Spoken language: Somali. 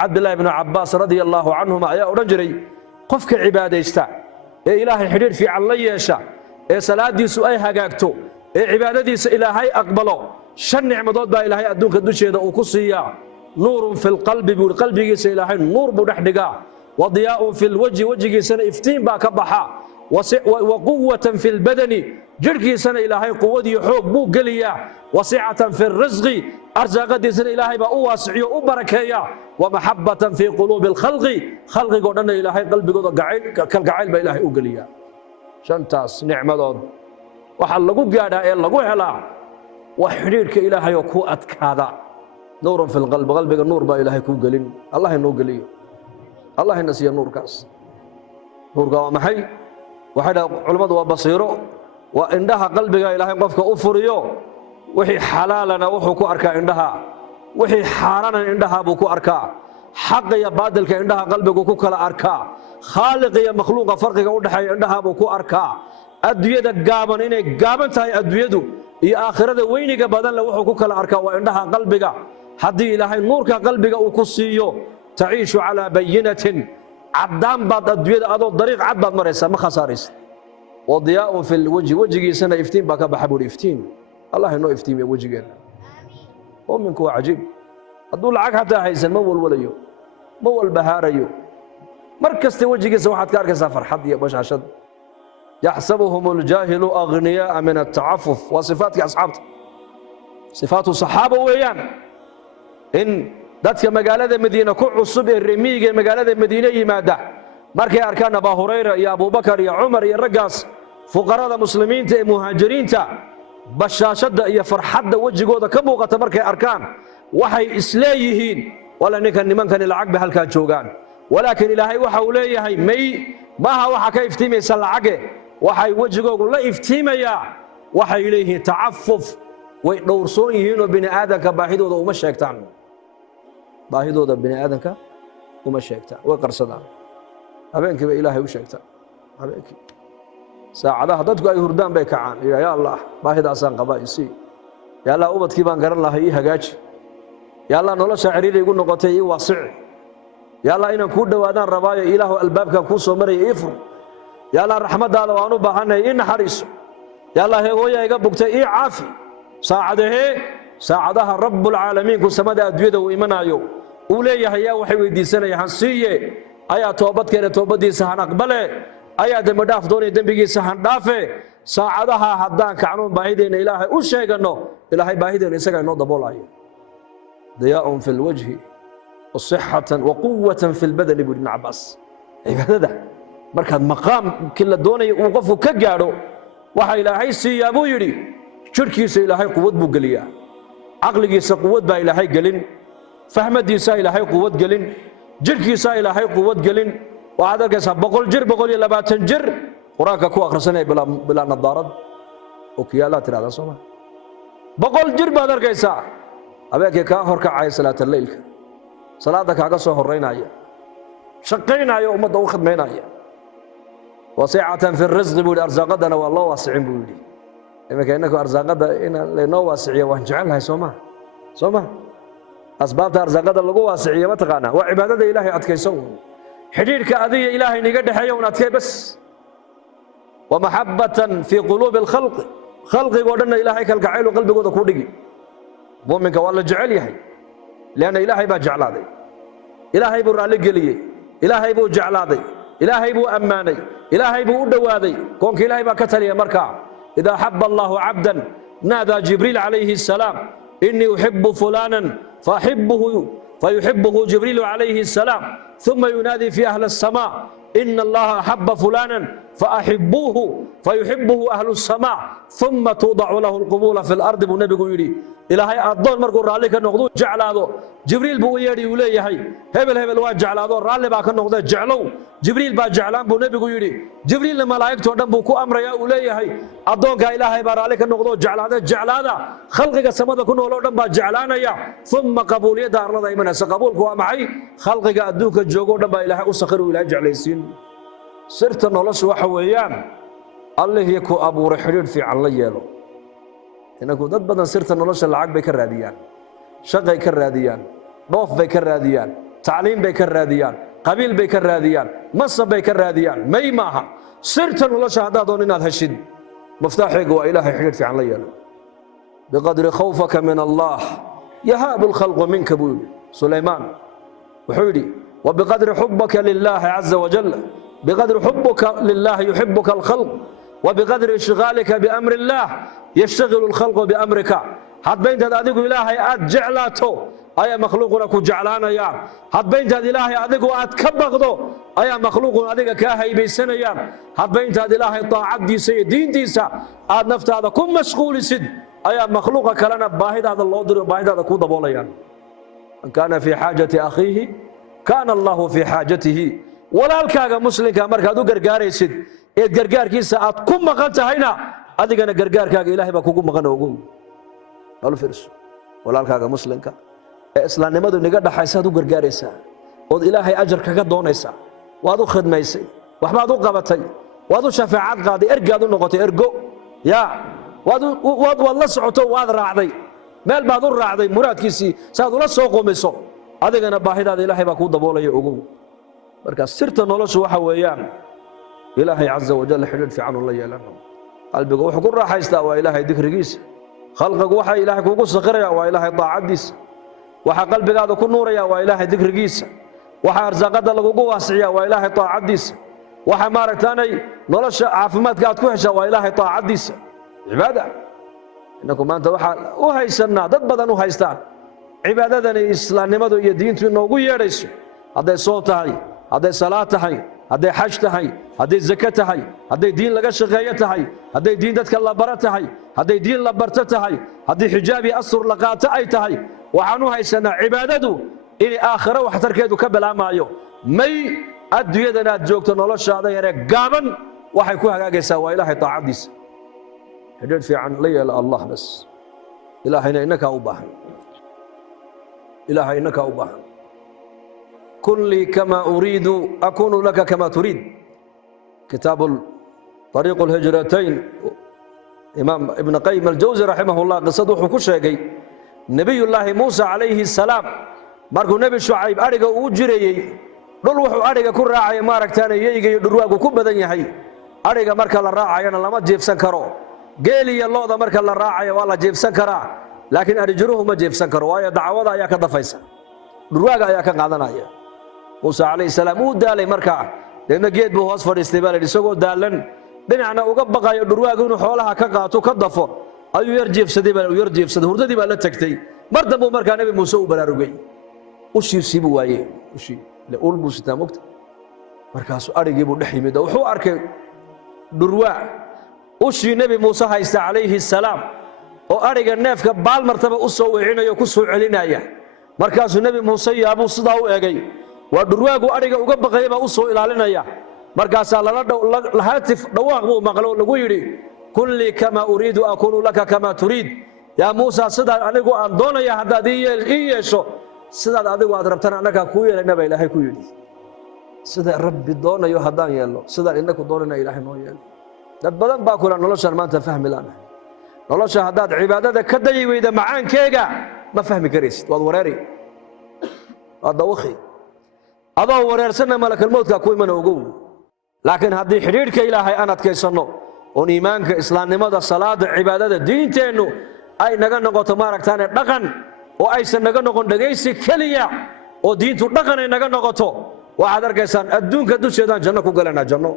cabdillaahi ibnu cabbaas radia allaahu canhuma ayaa odhan jiray qofka cibaadaysta ee ilaahay xidhiidh fiican la yeesha ee salaadiisu ay hagaagto ee cibaadadiisa ilaahay aqbalo 5 nicmadood baa ilaahay adduunka dusheeda uu ku siiyaa nuurun fi lqalbi buu qalbigiisa ilaahay nuur buu dhex dhigaa wadiyaa'un fi lwajhi wejigiisana iftiin baa ka baxa waquwatan fi lbadani jirhkiisana ilaahay quwad iyo xoog buu geliyaa wasicatan fi risqi arsaaqadiisana ilaahay baa u waasiciyo u barakeeya wamaxabatan fi quluubi alkhalqi khalqigoo dhanna ilaahay qalbigooda kalgacayl baa ilaahay u geliyaa 5taas nicmadood waxaa lagu gaadhaa ee lagu helaa waa xidhiidhka ilaahay oo ku adkaada nuurun fi lqalbi qalbiga nuur baa ilaahay kuu gelin allah inoo geliyo allah ina siiya nuurkaas nuurka waa maxay waxay dhaha culimmadu waa basiiro waa indhaha qalbiga ilaahay qofka u furiyo wixii xalaalana wuxuu ku arkaa indhaha wixii xaaranan indhaha buu ku arkaa xaq iyo baadilka indhaha qalbigu ku kala arkaa khaaliq iyo makhluuqa farqiga u dhexeeya indhaha buu ku arkaa adduunyada gaaban inay gaaban tahay adduunyadu iyo aakhirada weyniga badan le wuxuu ku kala arkaa waa indhaha qalbiga haddii ilaahay nuurka qalbiga uu ku siiyo taciishu calaa bayinatin caddaan baad adduunyada adoo dariiq cad baad maraysaa ma khasaaraysa wadiyaa'un fi lwajhi wejigiisana iftiin baa ka baxa buuhi iftiin allah inoo iftiimiya wejigeenna mu'minku waa cajiib hadduu lacag xataa haysan ma walwalayo ma walbahaarayo mar kasta wejigiisa waxaad ka arkaysaa farxad iyo bashaashad yaxsabuhum aljaahilu agniyaa'a min altacafuf waa sifaatkii asxaabta sifaatu saxaaba weeyaan in dadka magaalada madiina ku cusub ee remiyiga ee magaalada madiine yimaada markay arkaan abaa hurayra iyo abubakar iyo cumar iyo raggaas fuqarada muslimiinta ee muhaajiriinta bashaashadda iyo farxadda wejigooda ka muuqata markay arkaan waxay isleeyihiin wala nimankani lacag bay halkaa joogaan walaakiin ilaahay waxa uu leeyahay may maaha waxa ka iftiimaysa lacage waxay wejigoogu la iftiimayaa waxay leeyihiin tacafuf way dhowrsoon yihiinoo bini aadanka baahidooda uma sheegtaan baahidooda bini aadanka uma sheegtaan way qarsadaan habeenkii bay ilaahay u sheegtaan habeenkii saacadaha dadku ay hurdaan bay kacaan yaa allah baahidaasaan qabaa isii yaa allah ubadkii baan garan lahay ii hagaaji yaa allah nolosha ciriiri igu noqotay ii waasici yaa allah inaan kuu dhowaadaan rabaayo ilaahu albaabkan kuu soo maraya ii fur yaa allah raxmaddaada waan u baahanay ii naxariiso yaa allah hooya iga bugtay ii caafi saacadahee saacadaha rabbulcaalamiinku samada adduunyada uu imanaayo uu leeyahay yaa waxay weydiisanaya han siiye ayaa toobadkeena toobaddiisa han aqbale ayaa dembi dhaaf doonaya dembigiisa han dhaafe saacadaha haddaan kacnoon baahideenna ilaahay u sheeganno ilaahay baahideenna isagaa inoo daboolaayo diyaa'un fi lwajhi wasixatan waquwatan fi lbadani buu ibn cabbaas cibaadada markaad maqaamkii la doonaya uu qofku ka gaadho waxa ilaahay siiyaa buu yidhi jirhkiisa ilaahay quwad buu geliyaa caqligiisa quwad baa ilaahay gelin fahmadiisaa ilaahay quwad gelin jirhkiisaa ilaahay quwad gelin waxaad arkaysaa 100 jir 120 jir qur-aanka ku akhrisanaya bilaa nadaarad oo kiyaalaad tidhahdaa soo ma 100 jir baad arkaysaa habeenkii kaa horkacaya salaataleylka salaada kaaga soo horeynaya shaqaynaya ummadda u khidmaynaya wasicatan fi risqi buu yidhi arsaaqadana waa loo waasicin buu yidhi iminka innaku arsaaqadda in laynoo waasiciyo waan jecelnahay soo ma soo ma asbaabta arsaaqadda lagu waasiciyo ma taqaanaa waa cibaadada ilaahay adkayso xidhiidhka adiga ilaahay niga dhexeeya un adkay bas wamaxabatan fii quluubi alkhalqi khalqigoo dhanna ilaahay kalgacaylu qalbigooda ku dhigi mu'minka waa la jecel yahay lianna ilaahay baa jeclaaday ilaahay buu raalli geliyey ilaahay buu jeclaaday ilaahay buu ammaanay ilaahay buu u dhowaaday koonka ilaahay baa ka taliya markaa idaa xaba allahu cabdan naadaa jibriil calayhi الsalaam inii uxibu fulaanan fayuxibuhu jibriilu calayhi الsalaam ثم ينادي في أهل السماء إن الله أحب فلانا فأحبوه فيحبه أهل السماء ثم توضع له القبول في الأرض بالنبي يقول إلهي أدون مركو رالي كنقضو جعل هذا جبريل بو يدي وليه هبل واجعل هذا رالي با كنقضو جعلو جبريل با جعلان بو نبي يقول جبريل الملائكة ودن بو كو أمر يا وليه أدون كا إلهي با رالي كنقضو جعل هذا خلقك السماء كنو لو دن با جعلان يا ثم قبول يدار لذا إيمانا سقبول كو معي خلقك أدوك الجوغو دن با إلهي أسخر إلهي جعليسين سرت نولش وحويان الله يكو أبو رحلين في على يلو إنكو دد بدن سرت نولش العقب بكراديان شقي كراديان ضوف بكراديان tacliim bay ka raadiyaan, qabiil bay ka raadiyaan, masab bay ka raadiyaan. may maaha sirta nolosha haddaad doon inaad heshid maftaaxeegu waa ilaahay xidhiidh fiican la yeelo. biqadri khawfaka min allah yahaabu lkhalqu minka buu yidhi sulaymaan. wuxuu yidhi wabiqadri xubaka lilaahi caza wajal, biqadri xubuka lilaahi yuxibuka alkhalq, wabiqadri ishtigaalika biamri illaah yashtagilu lkhalqu biamrika. hadba intaad adigu ilaahay aad jeclaato ayaa makhluuquna ku jeclaanayaan. hadba intaad ilaahay adigu aad ka baqdo ayaa makhluuquna adiga kaa haybaysanayaan. hadba intaad ilaahay daacaddiisa iyo diintiisa aad naftaada ku mashquulisid ayaa makhluuqa kalena baahidaada loo diro, baahidaada ku daboolayaan. man kaana fii xaajati akhiihi kaana allahu fii xaajatihi. walaalkaaga muslimka markaad u gargaaraysid eed gargaarkiisa aad ku maqan tahayna adigana gargaarkaaga ilaahay baa kugu maqan ogow. bal fiirso, walaalkaaga muslimka ee islaamnimadu inaga dhaxaysaad u gargaaraysaa ood ilaahay ajar kaga doonaysaa. waad u khidmaysay, waxbaad u qabatay, waad u shafaacad qaaday, ergaad u noqotay ergo ya waad la socoto, waad raacday, meel baad u raacday muraadkiisii saad ula soo qomiso, adigana baahidaada ilaahay baa kuu daboolaya ogow. marka sirta noloshu waxa weeyaan ilaahay caza wajal xidhiidh fiican ula yeelano. qalbiga wuxuu ku raaxaystaa waa ilaahay dikrigiisa. khalqigu waxa ilaahay kuugu sakhiraya waa ilaahay daacaddiisa. waxa qalbigaada ku nuuraya waa ilaahay dikrigiisa. waxa arsaaqada lagugu waasiciya waa ilaahay daacaddiisa. waxa maaragtaanay nolosha caafimaadka aad ku heshaa waa ilaahay daacaddiisa. cibaada inaku maanta waxaa u haysanaa, dad badan u haystaan cibaadadani islaamnimadu iyo diintu inoogu yeedhayso. hadday soon tahay, hadday salaad tahay, hadday xaj tahay, hadday zake tahay, hadday diin laga shaqeeyo tahay, hadday diin dadka la baro tahay, hadday diin la barto tahay, haddii xijaab iyo astur la qaato ay tahay, waxaan u haysanaa cibaadadu inay aakhiro waxtarkeedu ka bilaamaayo. may adduunyadan aad joogto noloshaada yaree gaaban waxay ku hagaagaysaa waa ilaahay daacaddiisa. xidhiidh fiican la yeela allah bas. ilaahayna inakaa u baahan, ilaahay inakaa u baahan. kun lii kama uriidu akunu laka kama turiid. kitaabu طariiqu اlhijratayn, imaam ibn qayim aljawsi raximahullah qisad wuxuu ku sheegay nebiyullaahi muusa calayhi salaam markuu nebi shucayb adhiga uu jirayey, dhul wuxuu adhiga ku raacaya maaragtaan yeyga iyo dhurwaagu ku badan yahay. adhiga marka la raacayana lama jiifsan karo. geel iyo looda marka la raacayo waa la jiifsan karaa, laakiin adhijiruhu ma jiifsan karo, waayo dacwada ayaa ka dafaysa, dhurwaaga ayaa ka qaadanaya. muuse calayhi salaam uu daalay markaa, deedna geed buu hoos fadhiistay baa la yidhi, isagoo daalan dhinacna uga baqayo dhurwaagu inuu xoolaha ka qaato ka dafo ayuu yar jiifsaday hurdadii baa la tagtay. mar dambuu markaa nebi muuse u baraarugay, ushiisii buu waayey, ushii ile ul buu sitaa mogta. markaasuu adhigii buu dhex yimid oo wuxuu arkay dhurwaa ushii nebi muuse haysta calayhi salaam oo adhiga neefka baal martaba u soo wecinaya, ku soo celinaya. markaasuu nebi muuse yaabuu sidaa u egay, waa dhurwaagu adhiga uga baqaya baa u soo ilaalinaya. markaasaa lahaatif dhawaaq buu maqlo lagu yidhi kun lii kama uriidu akunu laka kama turiid. yaa muusa, sidaad anigu aan doonaya haddaad ii yeesho, sidaad adigu aad rabtana annagaa kuu yeelayna baa ilaahay ku yidhi. sida rabbi doonayo haddaan yeelno, sidaan inaku doonayna ilaahay noo yeelo. dad badan baa kula noloshaan maanta fahmi laanahay. nolosha haddaad cibaadada ka dayi weyda macaankeega ma fahmi karaysid, waad wareeri, waad dawakhi, adoo wareersanna malakalmowdka ku imana ogow. laakiin haddii xidhiidhka ilaahay aan adkaysanno oon iimaanka, islaamnimada, salaada, cibaadada, diinteennu ay naga noqoto maaragtaane dhaqan, oo aysan naga noqon dhegaysi keliya, oo diintu dhaqan ay naga noqoto, waxaad arkaysaan adduunka dusheedaan janno ku galanaa, janno.